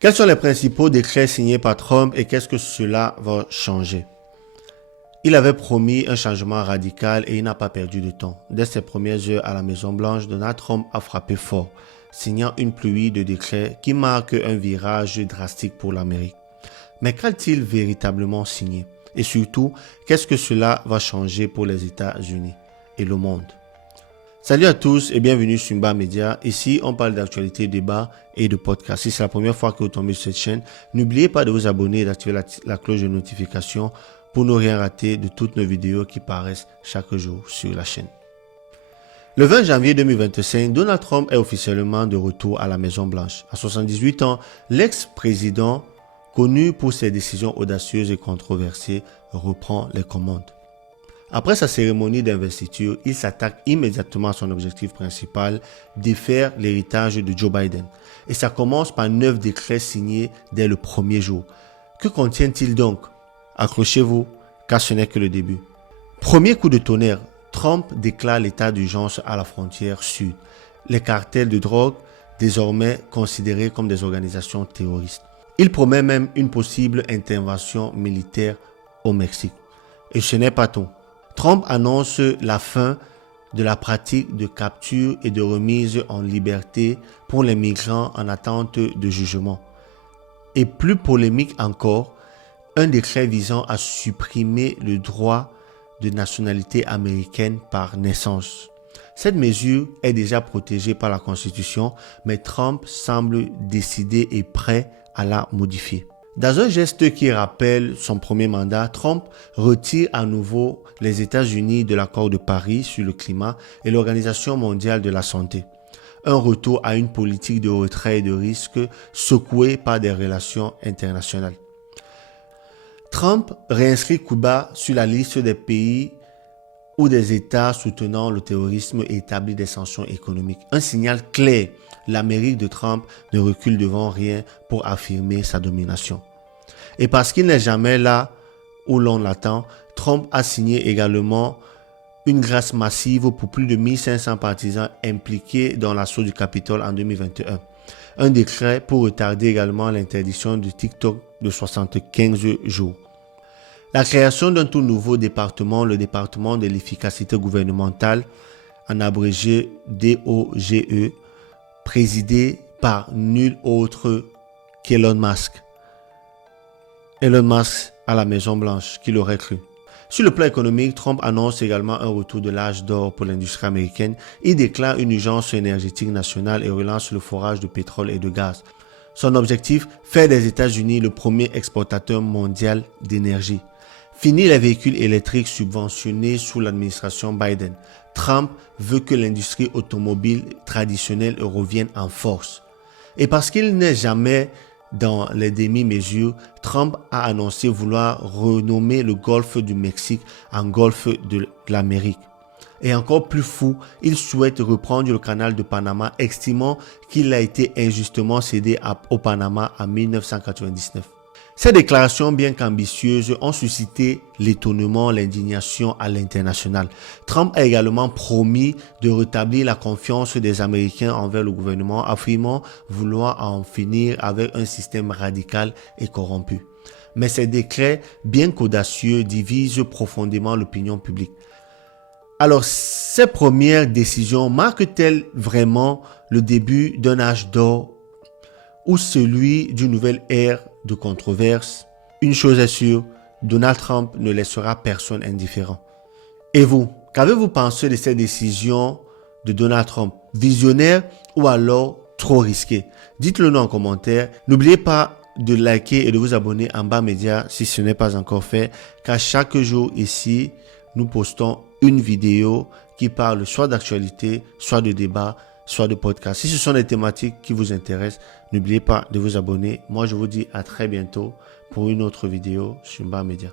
Quels sont les principaux décrets signés par Trump et qu'est-ce que cela va changer? Il avait promis un changement radical et il n'a pas perdu de temps. Dès ses premières heures à la Maison-Blanche, Donald Trump a frappé fort, signant une pluie de décrets qui marque un virage drastique pour l'Amérique. Mais qu'a-t-il véritablement signé? Et surtout, qu'est-ce que cela va changer pour les États-Unis et le monde? Salut à tous et bienvenue sur Mba Media. Ici, on parle d'actualité, débat et de podcast. Si c'est la première fois que vous tombez sur cette chaîne, n'oubliez pas de vous abonner et d'activer la cloche de notification pour ne rien rater de toutes nos vidéos qui paraissent chaque jour sur la chaîne. Le 20 janvier 2025, Donald Trump est officiellement de retour à la Maison-Blanche. À 78 ans, l'ex-président, connu pour ses décisions audacieuses et controversées, reprend les commandes. Après sa cérémonie d'investiture, il s'attaque immédiatement à son objectif principal, défaire l'héritage de Joe Biden. Et ça commence par 9 décrets signés dès le premier jour. Que contiennent-ils donc? Accrochez-vous, car ce n'est que le début. Premier coup de tonnerre, Trump déclare l'état d'urgence à la frontière sud. Les cartels de drogue, désormais considérés comme des organisations terroristes. Il promet même une possible intervention militaire au Mexique. Et ce n'est pas tout. Trump annonce la fin de la pratique de capture et de remise en liberté pour les migrants en attente de jugement. Et plus polémique encore, un décret visant à supprimer le droit de nationalité américaine par naissance. Cette mesure est déjà protégée par la Constitution, mais Trump semble décidé et prêt à la modifier. Dans un geste qui rappelle son premier mandat, Trump retire à nouveau les États-Unis de l'accord de Paris sur le climat et l'Organisation mondiale de la santé. Un retour à une politique de retrait et de risque secouée par des relations internationales. Trump réinscrit Cuba sur la liste des pays ou des États soutenant le terrorisme et établit des sanctions économiques. Un signal clair, l'Amérique de Trump ne recule devant rien pour affirmer sa domination. Et parce qu'il n'est jamais là où l'on l'attend, Trump a signé également une grâce massive pour plus de 1500 partisans impliqués dans l'assaut du Capitole en 2021. Un décret pour retarder également l'interdiction du TikTok de 75 jours. La création d'un tout nouveau département, le département de l'efficacité gouvernementale, en abrégé DOGE, présidé par nul autre qu'Elon Musk. Elon Musk à la Maison-Blanche, qui l'aurait cru. Sur le plan économique, Trump annonce également un retour de l'âge d'or pour l'industrie américaine. Il déclare une urgence énergétique nationale et relance le forage de pétrole et de gaz. Son objectif, faire des États-Unis le premier exportateur mondial d'énergie. Fini les véhicules électriques subventionnés sous l'administration Biden. Trump veut que l'industrie automobile traditionnelle revienne en force. Et parce qu'il n'est jamais dans les demi-mesures, Trump a annoncé vouloir renommer le golfe du Mexique en golfe de l'Amérique. Et encore plus fou, il souhaite reprendre le canal de Panama, estimant qu'il a été injustement cédé au Panama en 1999. Ces déclarations, bien qu'ambitieuses, ont suscité l'étonnement, l'indignation à l'international. Trump a également promis de rétablir la confiance des Américains envers le gouvernement, affirmant vouloir en finir avec un système radical et corrompu. Mais ces décrets, bien qu'audacieux, divisent profondément l'opinion publique. Alors, ces premières décisions marquent-elles vraiment le début d'un âge d'or ou celui d'une nouvelle ère de controverse? Une chose est sûre, Donald Trump ne laissera personne indifférent. Et vous, qu'avez-vous pensé de ces décisions de Donald Trump? Visionnaire ou alors trop risqué? Dites-le nous en commentaire. N'oubliez pas de liker et de vous abonner à Mba Media si ce n'est pas encore fait, car chaque jour ici, nous postons une vidéo qui parle soit d'actualité, soit de débat, soit de podcast. Si ce sont des thématiques qui vous intéressent, n'oubliez pas de vous abonner. Moi, je vous dis à très bientôt pour une autre vidéo sur Mba Media.